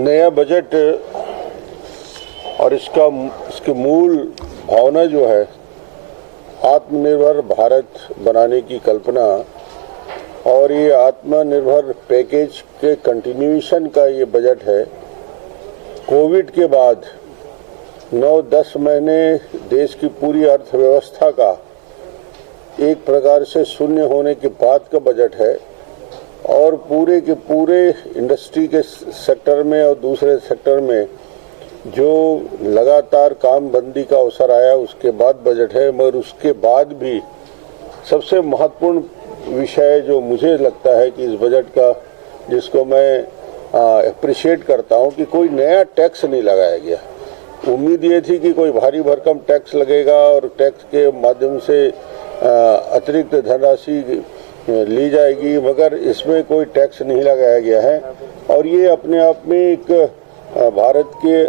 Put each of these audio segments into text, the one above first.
नया बजट और इसकी मूल भावना जो है आत्मनिर्भर भारत बनाने की कल्पना और ये आत्मनिर्भर पैकेज के कंटिन्यूएशन का ये बजट है। कोविड के बाद 9-10 महीने देश की पूरी अर्थव्यवस्था का एक प्रकार से शून्य होने के बाद का बजट है और पूरे के पूरे इंडस्ट्री के सेक्टर में और दूसरे सेक्टर में जो लगातार काम बंदी का अवसर आया उसके बाद बजट है। मगर उसके बाद भी सबसे महत्वपूर्ण विषय जो मुझे लगता है कि इस बजट का, जिसको मैं अप्रिशिएट करता हूं, कि कोई नया टैक्स नहीं लगाया गया। उम्मीद ये थी कि कोई भारी भरकम टैक्स लगेगा और टैक्स के माध्यम से अतिरिक्त धनराशि ली जाएगी, मगर इसमें कोई टैक्स नहीं लगाया गया है। और ये अपने आप में एक भारत के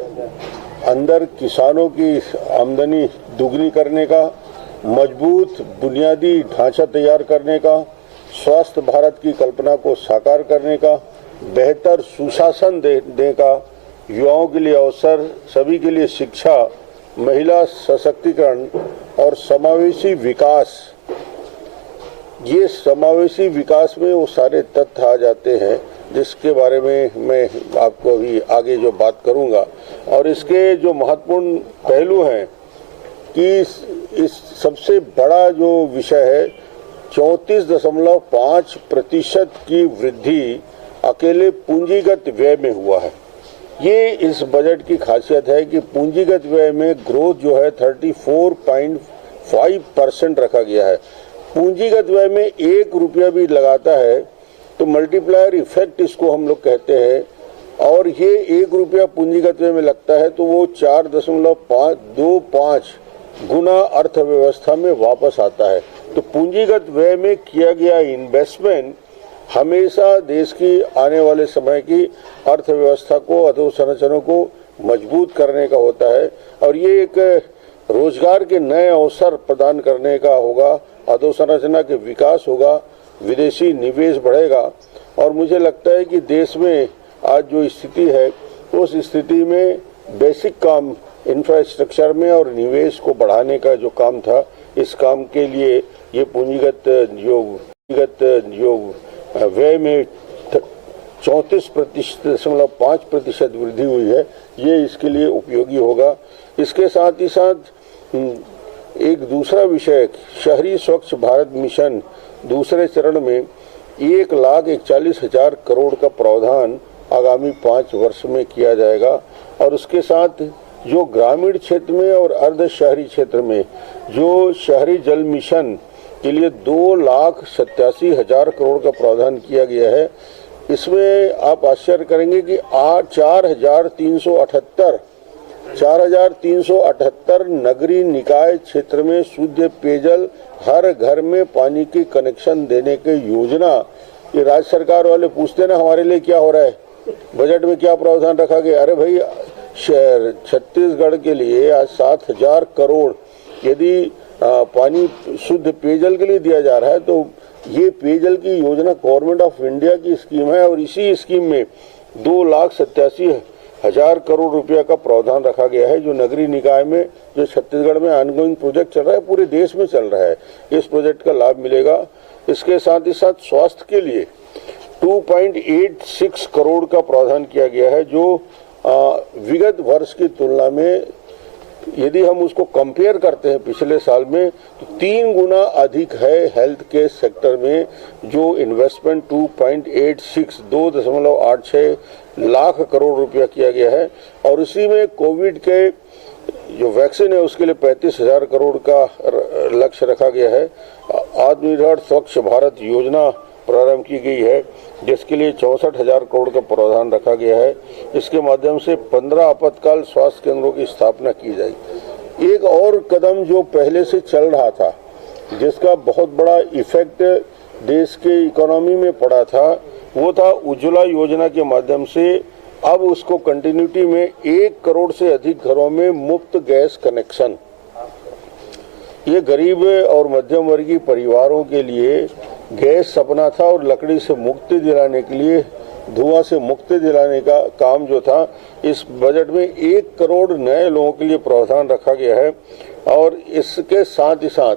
अंदर किसानों की आमदनी दुगनी करने का, मजबूत बुनियादी ढांचा तैयार करने का, स्वस्थ भारत की कल्पना को साकार करने का, बेहतर सुशासन देने का, युवाओं के लिए अवसर, सभी के लिए शिक्षा, महिला सशक्तिकरण और समावेशी विकास। ये समावेशी विकास में वो सारे तथ्य आ जाते हैं जिसके बारे में मैं आपको अभी आगे जो बात करूंगा। और इसके जो महत्वपूर्ण पहलू हैं कि इस सबसे बड़ा जो विषय है 34.5% की वृद्धि अकेले पूंजीगत व्यय में हुआ है। ये इस बजट की खासियत है कि पूंजीगत व्यय में ग्रोथ जो है 34.5% रखा गया है। पूंजीगत व्यय में 1 रुपया भी लगाता है तो मल्टीप्लायर इफेक्ट इसको हम लोग कहते हैं, और ये 1 रुपया पूंजीगत व्यय में लगता है तो वो 4.25 गुना अर्थव्यवस्था में वापस आता है। तो पूंजीगत व्यय में किया गया इन्वेस्टमेंट हमेशा देश की आने वाले समय की अर्थव्यवस्था को, अधोसंरचना को मजबूत करने का होता है और ये एक रोजगार के नए अवसर प्रदान करने का होगा, अधोसंरचना के विकास होगा, विदेशी निवेश बढ़ेगा। और मुझे लगता है कि देश में आज जो स्थिति है उस स्थिति में बेसिक काम इंफ्रास्ट्रक्चर में और निवेश को बढ़ाने का जो काम था, इस काम के लिए ये पूंजीगत व्यय में 34.5% वृद्धि हुई है। ये इसके लिए उपयोगी होगा। इसके साथ ही साथ एक दूसरा विषय, शहरी स्वच्छ भारत मिशन दूसरे चरण में 1,41,000 करोड़ का प्रावधान आगामी 5 वर्ष में किया जाएगा। और उसके साथ जो ग्रामीण क्षेत्र में और अर्ध शहरी क्षेत्र में जो शहरी जल मिशन के लिए 2,87,000 करोड़ का प्रावधान किया गया है, इसमें आप आश्चर्य करेंगे कि 4,378 नगरीय निकाय क्षेत्र में शुद्ध पेयजल, हर घर में पानी की कनेक्शन देने की योजना। ये राज्य सरकार वाले पूछते ना हमारे लिए क्या हो रहा है, बजट में क्या प्रावधान रखा गया। अरे भाई, छत्तीसगढ़ के लिए आज 7,000 करोड़ यदि पानी शुद्ध पेयजल के लिए दिया जा रहा है, तो ये पेयजल की योजना गवर्नमेंट ऑफ इंडिया की स्कीम है और इसी स्कीम में 2,87,000 करोड़ रुपया का प्रावधान रखा गया है, जो नगरीय निकाय में, जो छत्तीसगढ़ में ऑनगोइंग प्रोजेक्ट चल रहा है, पूरे देश में चल रहा है। इस प्रोजेक्ट का लाभ मिलेगा। इसके साथ ही साथ स्वास्थ्य के लिए 2.86 करोड़ का प्रावधान किया गया है, जो विगत वर्ष की तुलना में यदि हम उसको कंपेयर करते हैं पिछले साल में, तो 3 गुना अधिक है। हेल्थ के सेक्टर में जो इन्वेस्टमेंट 2.86 लाख करोड़ रुपया किया गया है। और इसी में कोविड के जो वैक्सीन है उसके लिए 35,000 करोड़ का लक्ष्य रखा गया है। आत्मनिर्भर स्वच्छ भारत योजना प्रारंभ की गई है जिसके लिए 64,000 करोड़ का प्रावधान रखा गया है। इसके माध्यम से 15 आपातकाल स्वास्थ्य केंद्रों की स्थापना की जाएगी। एक और कदम जो पहले से चल रहा था, जिसका बहुत बड़ा इफेक्ट देश के इकोनॉमी में पड़ा था, वो था उज्ज्वला योजना के माध्यम से अब उसको कंटिन्यूटी में 1 करोड़ से अधिक घरों में मुफ्त गैस कनेक्शन। ये गरीब और मध्यम वर्गीय परिवारों के लिए गैस सपना था और लकड़ी से मुक्ति दिलाने के लिए धुआं से मुक्ति दिलाने का काम जो था, इस बजट में 1 करोड़ नए लोगों के लिए प्रावधान रखा गया है। और इसके साथ ही साथ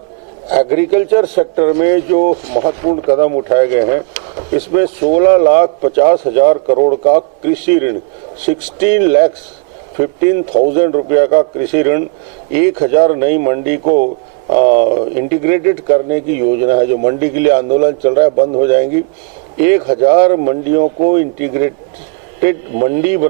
एग्रीकल्चर सेक्टर में जो महत्वपूर्ण कदम उठाए गए हैं, इसमें 16,50,000 करोड़ का कृषि ऋण, 16,15,000 रुपया का कृषि ऋण, 1,000 नई मंडी को इंटीग्रेटेड करने की योजना है। जो मंडी के लिए आंदोलन चल रहा है बंद हो जाएंगी। 1,000 मंडियों को इंटीग्रेटेड मंडी बना